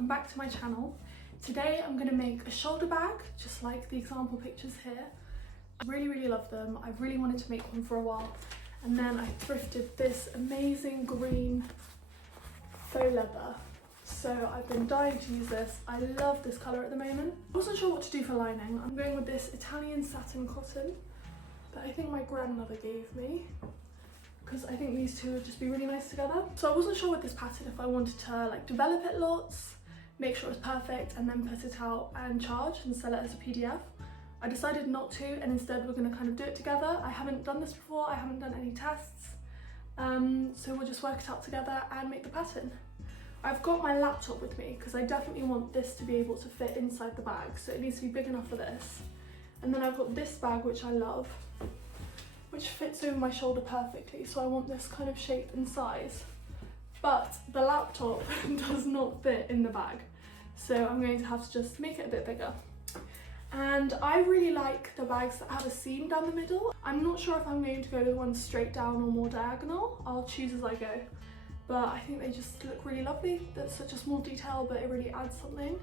welcome back to my channel. Today I'm going to make a shoulder bag, just like the example pictures here. I really love them. I've really wanted to make one for a while, and then I thrifted this amazing green faux leather. So I've been dying to use this. I love this colour at the moment. I wasn't sure what to do for lining. I'm going with this Italian satin cotton that I think my grandmother gave me, because I think these two would just be really nice together. So I wasn't sure with this pattern if I wanted to like develop it lots, make sure it's perfect, and then put it out and charge and sell it as a PDF. I decided not to, and instead we're going to kind of do it together. I haven't done this before, I haven't done any tests, so we'll just work it out together and make the pattern. I've got my laptop with me because I definitely want this to be able to fit inside the bag, so it needs to be big enough for this. And then I've got this bag which I love, which fits over my shoulder perfectly, so I want this kind of shape and size. But the laptop does not fit in the bag, so I'm going to have to just make it a bit bigger. And I really like the bags that have a seam down the middle. I'm not sure if I'm going to go with one straight down or more diagonal. I'll choose as I go. But I think they just look really lovely. That's such a small detail, but it really adds something.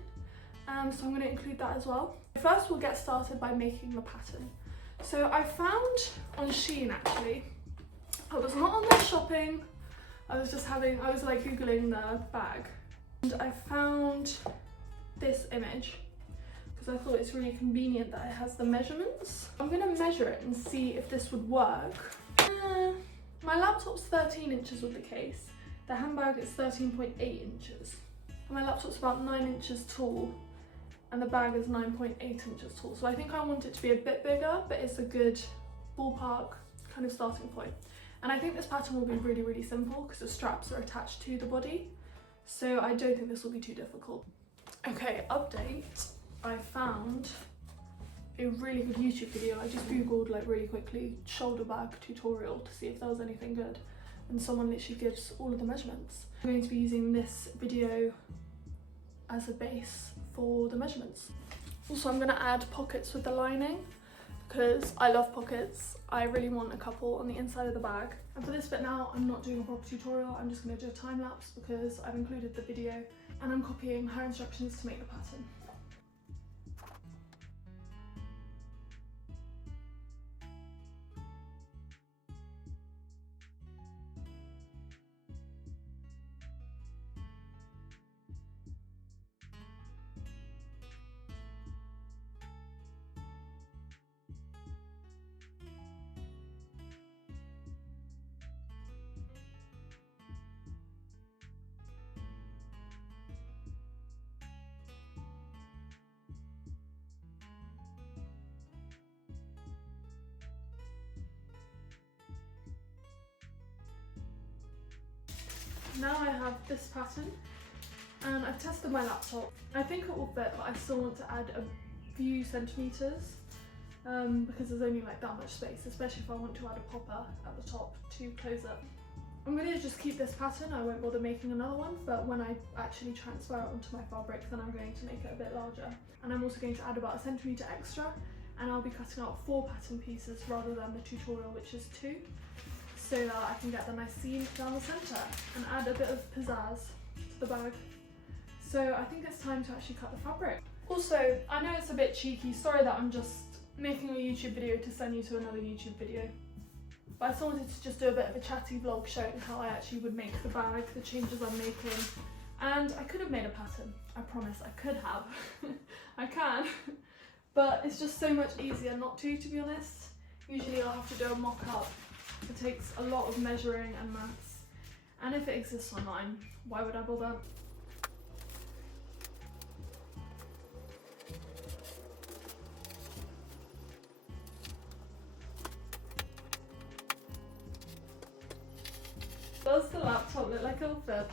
So I'm going to include that as well. First, we'll get started by making the pattern. So I found on Shein, actually, I was not on there shopping, I was like Googling the bag, and I found this image because I thought it's really convenient that it has the measurements. I'm going to measure it and see if this would work. My laptop's 13 inches with the case. The handbag is 13.8 inches. And my laptop's about 9 inches tall, and the bag is 9.8 inches tall. So I think I want it to be a bit bigger, but it's a good ballpark kind of starting point. And I think this pattern will be really simple because the straps are attached to the body. So I don't think this will be too difficult. Okay, update. I found a really good YouTube video. I just Googled like really quickly shoulder bag tutorial to see if there was anything good. And someone literally gives all of the measurements. I'm going to be using this video as a base for the measurements. Also, I'm going to add pockets with the lining because I love pockets. I really want a couple on the inside of the bag. And for this bit now, I'm not doing a proper tutorial. I'm just going to do a time lapse because I've included the video and I'm copying her instructions to make the pattern. Now I have this pattern and I've tested my laptop. I think it will fit, but I still want to add a few centimetres because there's only like that much space, especially if I want to add a popper at the top to close it. I'm going to just keep this pattern. I won't bother making another one, but when I actually transfer it onto my fabric, then I'm going to make it a bit larger. And I'm also going to add about 1 centimetre extra, and I'll be cutting out 4 pattern pieces rather than the tutorial, which is 2. So that I can get the nice seam down the centre and add a bit of pizzazz to the bag. So I think it's time to actually cut the fabric. Also, I know it's a bit cheeky, sorry that I'm just making a YouTube video to send you to another YouTube video. But I still wanted to just do a bit of a chatty vlog showing how I actually would make the bag, the changes I'm making. And I could have made a pattern, I promise, I could have. I can, but it's just so much easier not to be honest. Usually I'll have to do a mock-up. It takes a lot of measuring and maths, and if it exists online, why would I bother? Does the laptop look like it'll fit?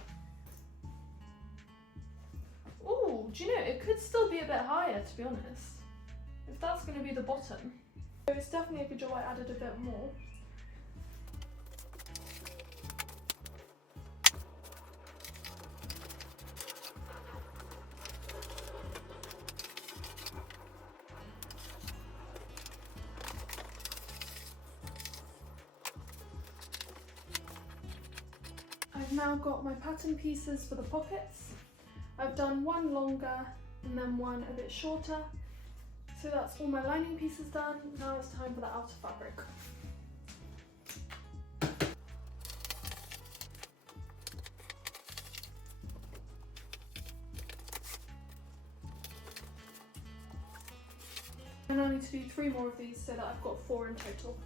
Ooh, do you know, it could still be a bit higher to be honest, if that's going to be the bottom. So it's definitely a good job I added a bit more. I've now got my pattern pieces for the pockets. I've done one longer and then one a bit shorter. So that's all my lining pieces done. Now it's time for the outer fabric. And I need to do 3 more of these so that I've got 4 in total.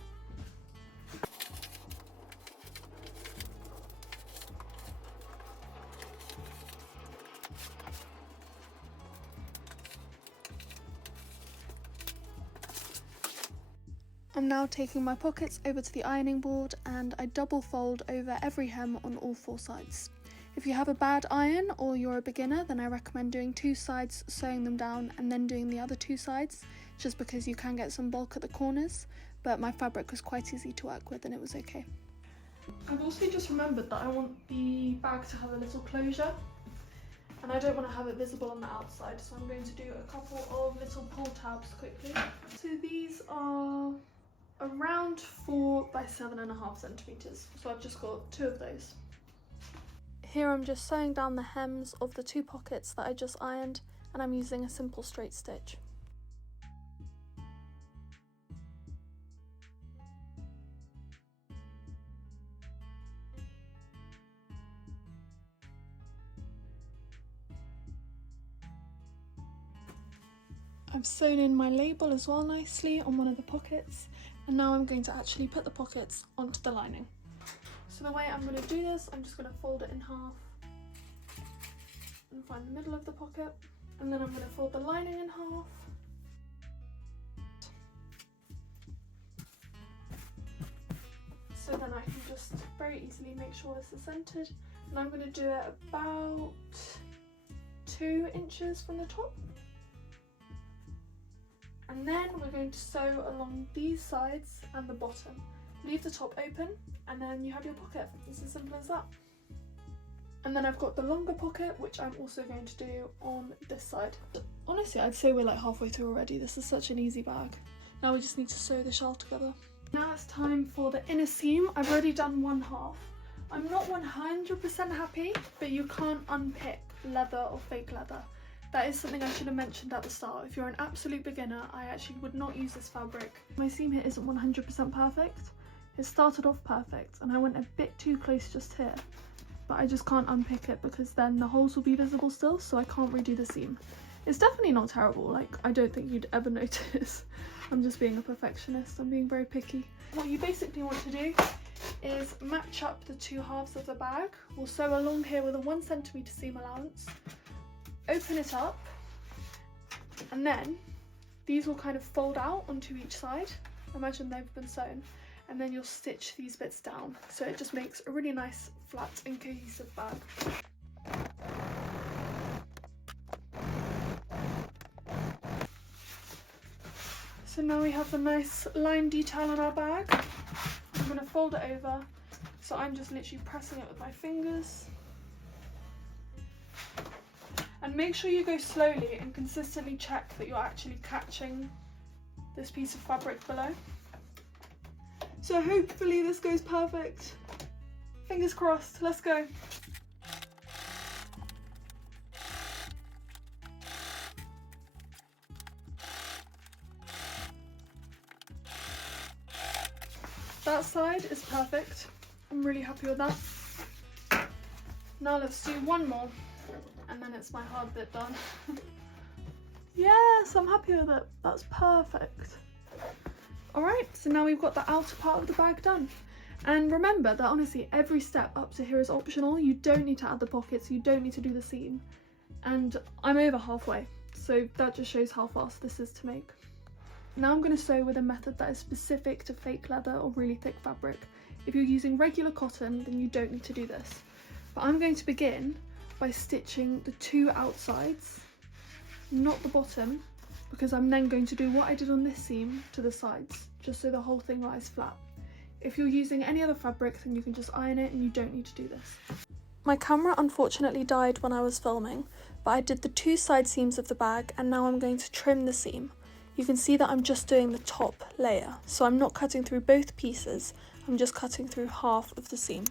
I'm now taking my pockets over to the ironing board and I double fold over every hem on all 4 sides. If you have a bad iron or you're a beginner, then I recommend doing 2 sides, sewing them down and then doing the other 2 sides, just because you can get some bulk at the corners, but my fabric was quite easy to work with and it was okay. I've also just remembered that I want the bag to have a little closure and I don't want to have it visible on the outside, so I'm going to do a couple of little pull tabs quickly. So these are around 4 by 7.5 centimeters, so I've just got 2 of those. Here I'm just sewing down the hems of the 2 pockets that I just ironed, and I'm using a simple straight stitch. I've sewn in my label as well nicely on one of the pockets, and now I'm going to actually put the pockets onto the lining. So the way I'm going to do this, I'm just going to fold it in half and find the middle of the pocket, and then I'm going to fold the lining in half. So then I can just very easily make sure this is centered, and I'm going to do it about 2 inches from the top. And then we're going to sew along these sides and the bottom. Leave the top open and then you have your pocket. It's as simple as that. And then I've got the longer pocket, which I'm also going to do on this side. Honestly, I'd say we're like halfway through already. This is such an easy bag. Now we just need to sew the shell together. Now it's time for the inner seam. I've already done 1/2. I'm not 100% happy, but you can't unpick leather or fake leather. That is something I should have mentioned at the start. If you're an absolute beginner, I actually would not use this fabric. My seam here isn't 100% perfect. It started off perfect and I went a bit too close just here, but I just can't unpick it because then the holes will be visible still, so I can't redo the seam. It's definitely not terrible, like I don't think you'd ever notice. I'm just being a perfectionist, I'm being very picky. What you basically want to do is match up the 2 halves of the bag. We'll sew along here with a 1 centimeter seam allowance. Open it up, and then these will kind of fold out onto each side. Imagine they've been sewn, and then you'll stitch these bits down, so it just makes a really nice flat and cohesive bag. So now we have the nice line detail on our bag. I'm going to fold it over, so I'm just literally pressing it with my fingers. And make sure you go slowly and consistently check that you're actually catching this piece of fabric below. So hopefully this goes perfect. Fingers crossed, let's go. That side is perfect. I'm really happy with that. Now let's do one more, and then it's my hard bit done. Yes, I'm happy with it. That's perfect. Alright, so now we've got the outer part of the bag done. And remember that honestly every step up to here is optional. You don't need to add the pockets, you don't need to do the seam. And I'm over halfway, so that just shows how fast this is to make. Now I'm going to sew with a method that is specific to fake leather or really thick fabric. If you're using regular cotton, then you don't need to do this. But I'm going to begin by stitching the 2 outsides, not the bottom, because I'm then going to do what I did on this seam to the sides, just so the whole thing lies flat. If you're using any other fabric, then you can just iron it and you don't need to do this. My camera unfortunately died when I was filming, but I did the 2 side seams of the bag and now I'm going to trim the seam. You can see that I'm just doing the top layer, so I'm not cutting through both pieces, I'm just cutting through half of the seam.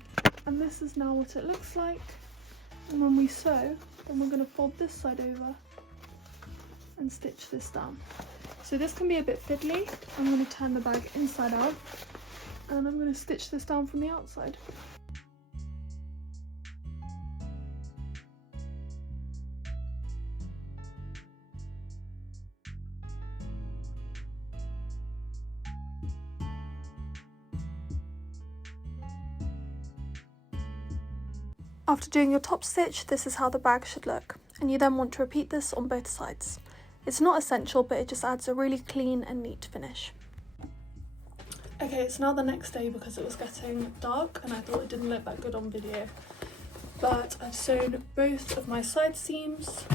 And this is now what it looks like. And when we sew, Then we're going to fold this side over and stitch this down. So this can be a bit fiddly. I'm going to turn the bag inside out and I'm going to stitch this down from the outside. After doing your top stitch, this is how the bag should look, and you then want to repeat this on both sides. It's not essential, but it just adds a really clean and neat finish. Okay, it's now the next day because it was getting dark and I thought it didn't look that good on video. But I've sewn both of my side seams.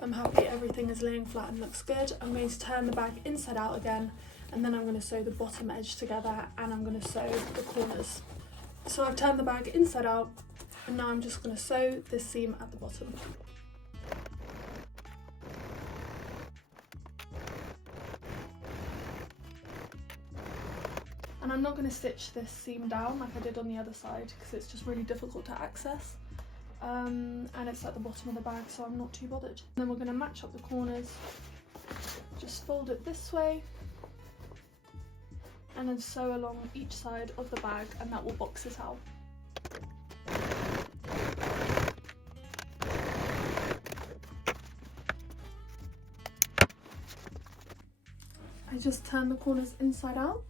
I'm happy everything is laying flat and looks good. I'm going to turn the bag inside out again, and then I'm going to sew the bottom edge together and I'm going to sew the corners. So I've turned the bag inside out, and now I'm just going to sew this seam at the bottom. And I'm not going to stitch this seam down like I did on the other side because it's just really difficult to access. And it's at the bottom of the bag, so I'm not too bothered. And then we're going to match up the corners. Just fold it this way and then sew along each side of the bag, and that will box it out. I just turned the corners inside out.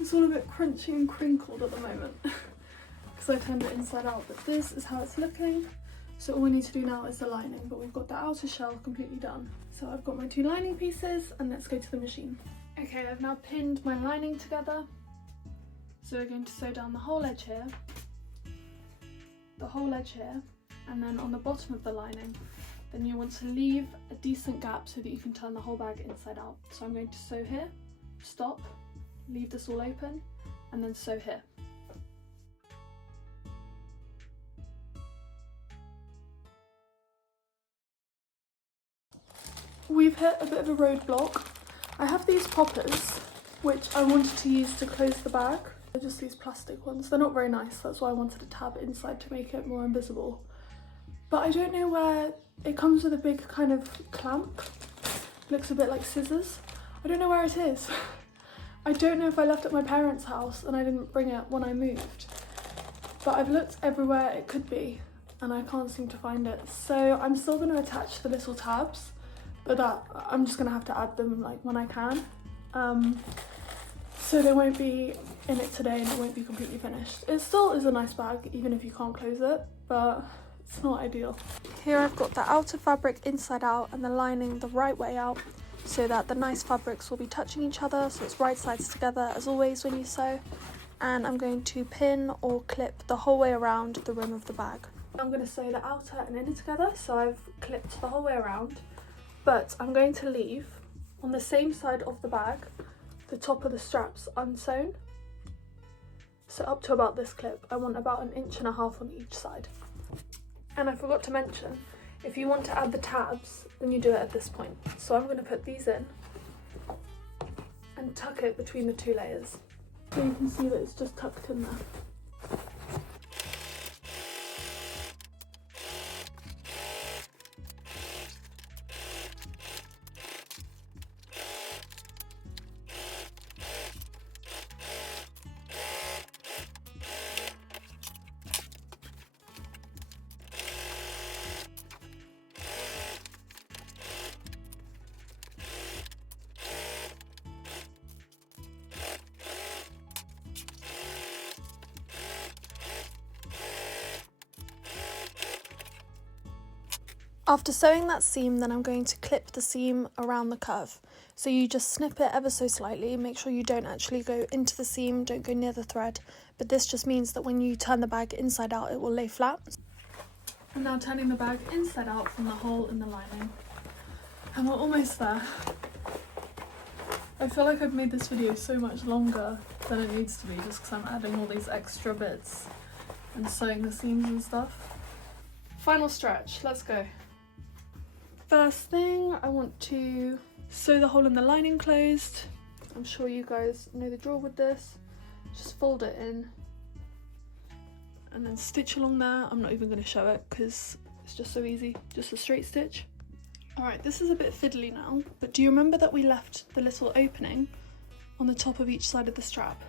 It's all a bit crunchy and crinkled at the moment because I turned it inside out, but this is how it's looking. So all we need to do now is the lining, but we've got the outer shell completely done. So I've got my 2 lining pieces and let's go to the machine. Okay, I've now pinned my lining together. So we're going to sew down the whole edge here, the whole edge here, and then on the bottom of the lining, then you want to leave a decent gap so that you can turn the whole bag inside out. So I'm going to sew here, stop, leave this all open, and then sew here. We've hit a bit of a roadblock. I have these poppers, which I wanted to use to close the bag. They're just these plastic ones. They're not very nice, that's why I wanted a tab inside to make it more invisible. But I don't know where, it comes with a big kind of clamp. Looks a bit like scissors. I don't know where it is. I don't know if I left it at my parents' house and I didn't bring it when I moved. But I've looked everywhere it could be and I can't seem to find it. So I'm still going to attach the little tabs, but I'm just going to have to add them like when I can. So they won't be in it today and it won't be completely finished. It still is a nice bag even if you can't close it, but it's not ideal. Here I've got the outer fabric inside out and the lining the right way out so that the nice fabrics will be touching each other, so it's right sides together as always when you sew. And I'm going to pin or clip the whole way around the rim of the bag. I'm going to sew the outer and inner together, so I've clipped the whole way around, but I'm going to leave on the same side of the bag the top of the straps unsewn. So up to about this clip, I want about 1.5 inches on each side. And I forgot to mention, if you want to add the tabs, then you do it at this point. So I'm going to put these in and tuck it between the 2 layers. So you can see that it's just tucked in there. After sewing that seam, then I'm going to clip the seam around the curve. So you just snip it ever so slightly, make sure you don't actually go into the seam, don't go near the thread, but this just means that when you turn the bag inside out, it will lay flat. I'm now turning the bag inside out from the hole in the lining, and we're almost there. I feel like I've made this video so much longer than it needs to be just because I'm adding all these extra bits and sewing the seams and stuff. Final stretch, let's go. First thing, I want to sew the hole in the lining closed. I'm sure you guys know the drill with this. Just fold it in and then stitch along there. I'm not even going to show it because It's just so easy, just a straight stitch. Alright, this is a bit fiddly now, but do you remember that we left the little opening on the top of each side of the strap?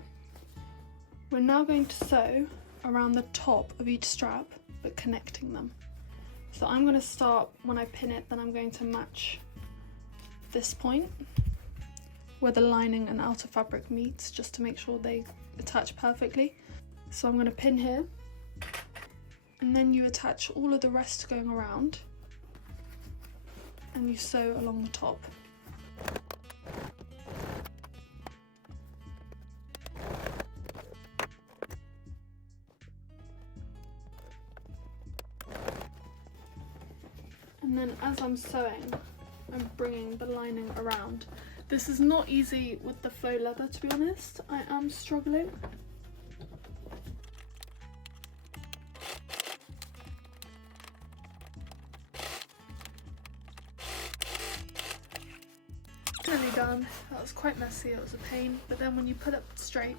We're now going to sew around the top of each strap, but connecting them. So I'm going to start when I pin it, then I'm going to match this point where the lining and outer fabric meets, just to make sure they attach perfectly. So I'm going to pin here, and then you attach all of the rest going around, and you sew along the top. And then as I'm sewing, I'm bringing the lining around. This is not easy with the faux leather, to be honest. I am struggling. Nearly done. That was quite messy, it was a pain, but then when you put it straight,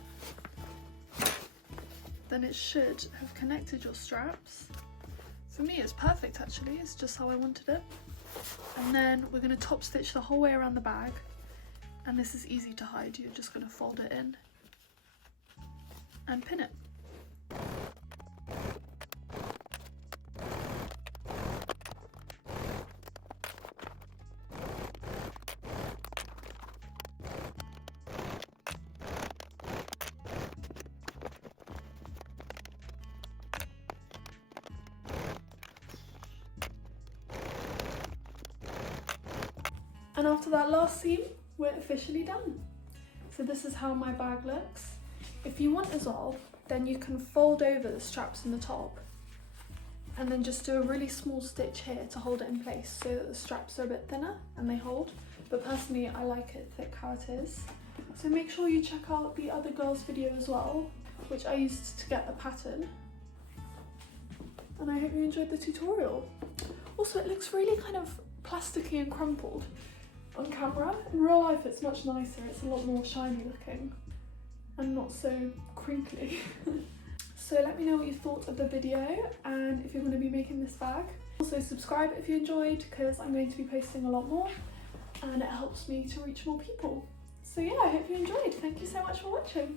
then it should have connected your straps. For me it's perfect actually, it's just how I wanted it. And then we're going to top stitch the whole way around the bag, and this is easy to hide. You're just going to fold it in and pin it. And after that last seam, we're officially done. So this is how my bag looks. If you want as well, then you can fold over the straps in the top and then just do a really small stitch here to hold it in place so that the straps are a bit thinner and they hold. But personally, I like it thick how it is. So make sure you check out the other girls' video as well, which I used to get the pattern. And I hope you enjoyed the tutorial. Also, it looks really kind of plasticky and crumpled on camera. In real life it's much nicer, it's a lot more shiny looking and not so crinkly. So let me know what you thought of the video and if you're going to be making this bag. Also subscribe if you enjoyed, because I'm going to be posting a lot more and it helps me to reach more people. So yeah, I hope you enjoyed. Thank you so much for watching.